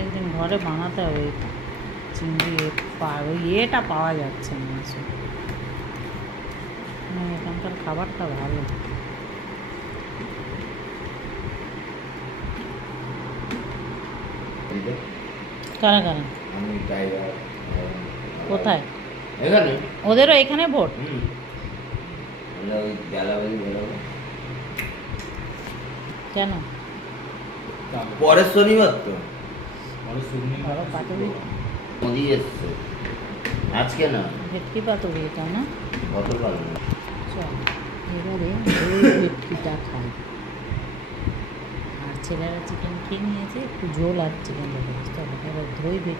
একদিন ঘরে বানাতে হবে। চিংড়ি ওই ইয়েটা পাওয়া যাচ্ছে না আসলে। এখানকার খাবারটা ভালো। কারা কারা কোথায়? ওদেরও এখানে ভোট? কেন? পরের শনিবার তো পাতুরি মোদি এসছে আজকে না, ভেটকি পাতুরি এটা না? গতকাল। চল এবারে ওই ভেটকিটা খাই। আর ছেলেরা চিকেন খেয়ে নিয়েছে, একটু ঝোল আর চিকেন দেবো। চলো এবার ধুই